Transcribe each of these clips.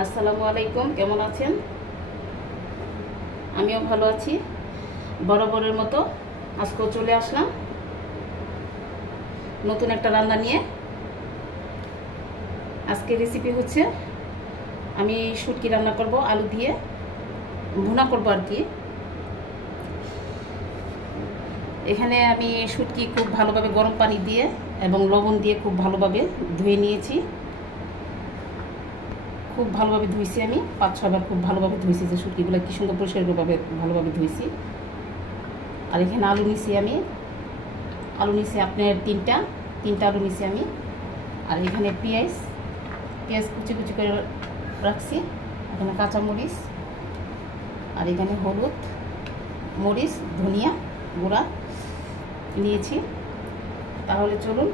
আসসালামু আলাইকুম, কেমন আছেন? আমিও ভালো আছি। বরাবরের মতো আজকেও চলে আসলাম নতুন একটা রান্না নিয়ে। আজকের রেসিপি হচ্ছে আমি শুটকি রান্না করব, আলু দিয়ে ভুনা করব আর কি। এখানে আমি শুটকি খুব ভালোভাবে গরম পানি দিয়ে এবং লবণ দিয়ে খুব ভালোভাবে ধুয়ে নিয়েছি। খুব ভালোভাবে ধুইছি, আমি 5-6 বার খুব ভালোভাবে ধুইছি, যে শুটকিগুলো কি সুন্দর পরিষ্কারভাবে ভালোভাবে ধুইছি। আর এখানে আলু নিছি, আমি আলু নিছি আপনার তিনটা আলু নিছি আমি। আর এখানে পেঁয়াজ কুচি কুচি করে রাখছি। এখানে কাঁচামরিচ, আর এখানে হলুদ, মরিচ, ধনিয়া গুঁড়া নিয়েছি। তাহলে চলুন,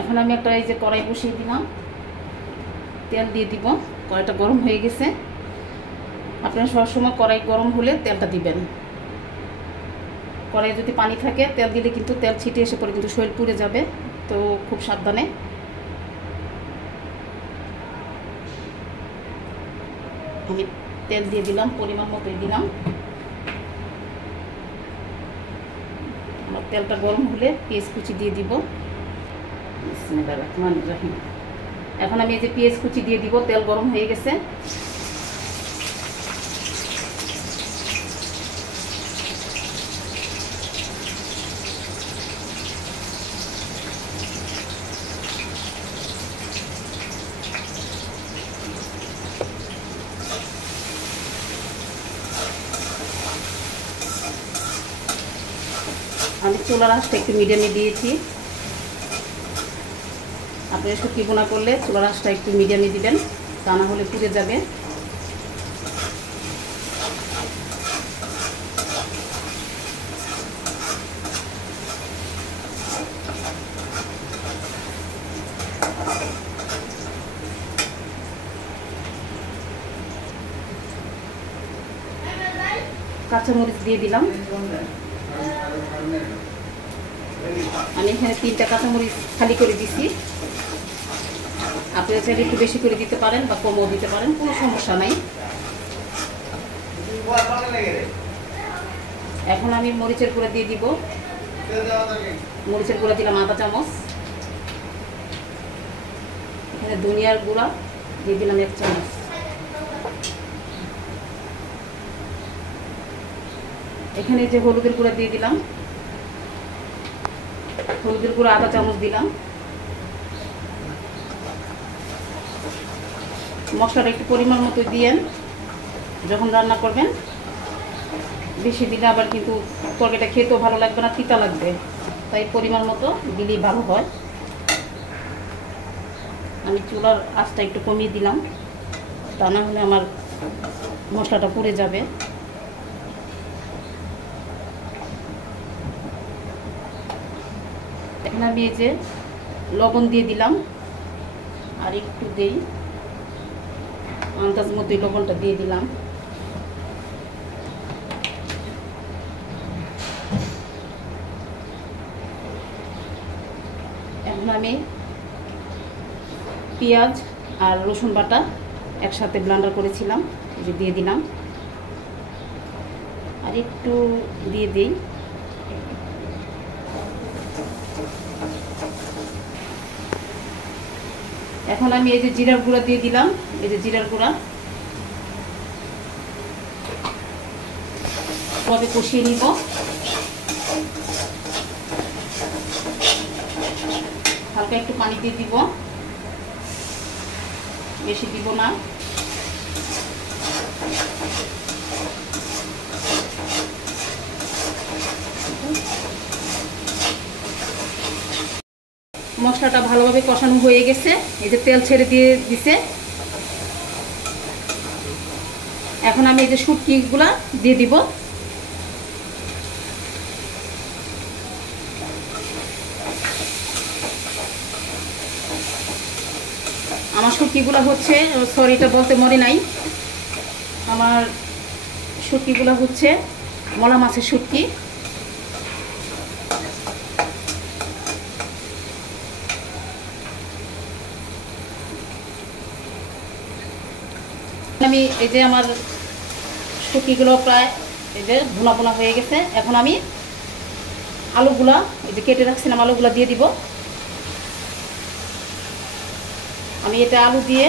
এখন আমি একটা এই যে কড়াই বসিয়ে দিলাম, তেল দিয়ে দিব। কড়াইটা গরম হয়ে গেছে। আপনারা সবসময় কড়াই গরম হলে তেলটা দিবেন। কড়াইয়ে যদি পানি থাকে তেল দিলে কিন্তু তেল ছিটে এসে পরে কিন্তু শরীর পুড়ে যাবে, তো খুব সাবধানে। আমি তেল দিয়ে দিলাম, পরিমাণ মতোই দিলাম। আমার তেলটা গরম হলে পেঁয়াজ কুচি দিয়ে দিব। বিসমিল্লাহির রহমানির রহিম। এখন আমি এই যে পেঁয়াজ কুচি দিয়ে দিব। তেল গরম হয়ে গেছে। আমি চুলার আঁচটা একটু মিডিয়ামে দিয়েছি। আপনারা শুটকি ভুনা করলে চুলার আঁচটা একটু মিডিয়ামে দিবেন, তা না হলে পুড়ে যাবে। কাঁচামরিচ দিয়ে দিলাম। আমি এখানে 3টা কাঁচামরিচ খালি করে দিছি। আপনারা চাইলে একটু বেশি করে দিতে পারেন বা কমও দিতে পারেন, কোনো সমস্যা নাই। এখন আমি মরিচের গুঁড়া দিয়ে দিব। মরিচের গুঁড়া দিলাম আধা চামচ। এখানে ধনিয়ার গুঁড়া দিয়ে দিলাম 1 চামচ। এখানে যে হলুদের গুঁড়া দিয়ে দিলাম, হলুদের গুঁড়া আধা চামচ দিলাম। মশলাটা একটু পরিমাণ মতো দিয়েন যখন রান্না করবেন। বেশি দিলে আবার কিন্তু তরকারিটা খেতেও ভালো লাগবে না, তিতা লাগবে। তাই পরিমাণ মতো দিলেই ভালো হয়। আমি চুলার আঁচটা একটু কমিয়ে দিলাম, তা না হলে আমার মশলাটা পুড়ে যাবে। এখন আমি এই যে লবণ দিয়ে দিলাম, আর একটু দেই, আন্দাজ মতোই লবণটা দিয়ে দিলাম। এখন আমি পেঁয়াজ আর রসুন বাটা একসাথে ব্লেন্ডার করেছিলাম, যে দিয়ে দিলাম। আর একটু দিয়ে দিই। এখন আমি এই যে জিরার গুঁড়া দিয়ে দিলাম। এই যে জিরার গুঁড়া ভাবে কষিয়ে নিব। হালকা একটু পানি দিয়ে দিব, বেশি দিব না। মশলাটা ভালোভাবে কষানো হয়ে গেছে। এই যে তেল ছেড়ে দিয়ে দিছে। এখন আমি এই যে শুটকিগুলা দিয়ে দিব। আমার শুটকিগুলা হচ্ছে, সরি এটা বলতে মনে নাই, আমার শুটকিগুলা হচ্ছে মলা মাছের শুটকি। আমি এই যে আমার শুটকিগুলো প্রায় এই যে ভুনা ভুনা হয়ে গেছে। এখন আমি আলুগুলা এই যে কেটে রাখছিলাম আলুগুলা দিয়ে দিব। আমি এটা আলু দিয়ে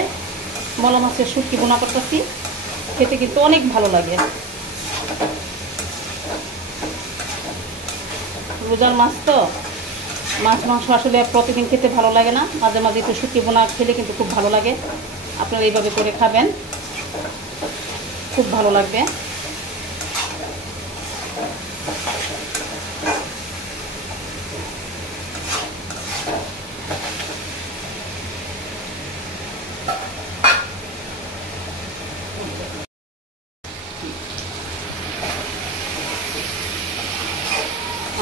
মলা মাছের শুটকি ভুনা করতেছি, খেতে কিন্তু অনেক ভালো লাগে। রোজার মাছ তো মাছ মাংস আসলে প্রতিদিন খেতে ভালো লাগে না, মাঝে মাঝে একটু শুটকি ভুনা খেলে কিন্তু খুব ভালো লাগে। আপনারা এইভাবে করে খাবেন, খুব ভালো লাগবে।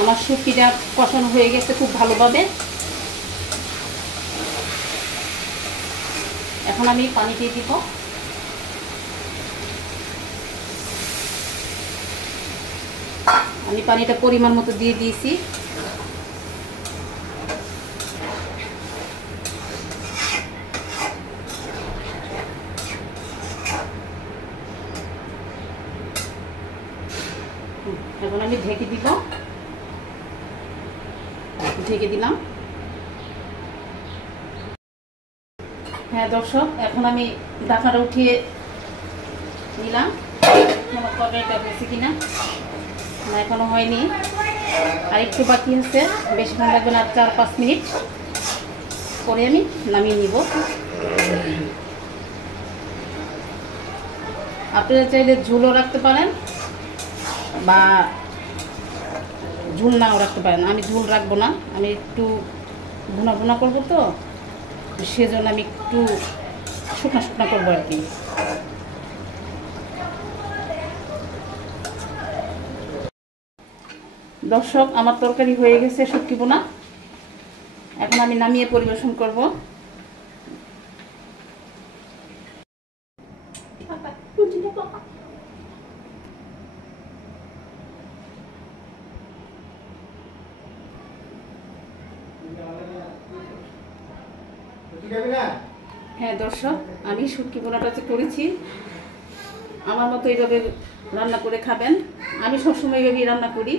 আমার শুটকিটা কষানো হয়ে গেছে খুব ভালোভাবে। এখন আমি পানি দিয়ে দিব। আমি পানিটা পরিমাণ মতো দিয়ে দিয়েছি। এখন আমি ঢেকে দিব, ঢেকে দিলাম। হ্যাঁ দর্শক, এখন আমি ঢাকনাটা উঠিয়ে নিলাম। তরকারিটা হয়েছে কিনা, না এখনো হয়নি, আর একটু বাকি আছে, বেশিক্ষণ লাগবে না, 4-5 মিনিট পরে আমি নামিয়ে নিব। আপনারা চাইলে ঝোলও রাখতে পারেন বা ঝোল নাও রাখতে পারেন। আমি ঝোল রাখবো না, আমি একটু ভুনা ভুনা করবো তো, সেজন্য আমি একটু শুকনা শুকনা করবো আর কি। দর্শক, আমার তরকারি হয়ে গেছে শুটকি ভুনা। এখন আমি নামিয়ে পরিবেশন করব। হ্যাঁ দর্শক, আমি শুটকি ভুনাটা যে করেছি, আমার মতো এইভাবে রান্না করে খাবেন। আমি সবসময় এইভাবেই রান্না করি,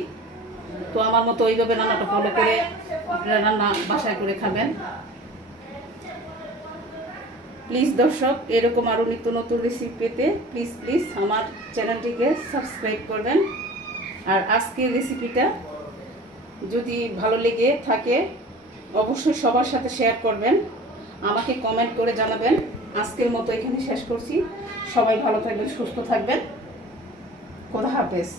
তো আমার মতো এইভাবে রান্নাটা ফলো করে আপনারা রান্না বাসায় করে খাবেন। প্লিজ দর্শক, এরকম আরও নিত্য নতুন রেসিপি পেতে প্লিজ আমার চ্যানেলটিকে সাবস্ক্রাইব করবেন। আর আজকের রেসিপিটা যদি ভালো লেগে থাকে অবশ্যই সবার সাথে শেয়ার করবেন, আমাকে কমেন্ট করে জানাবেন। আজকের মতো এখানে শেষ করছি। সবাই ভালো থাকবেন, সুস্থ থাকবেন। খোদা হাফেজ।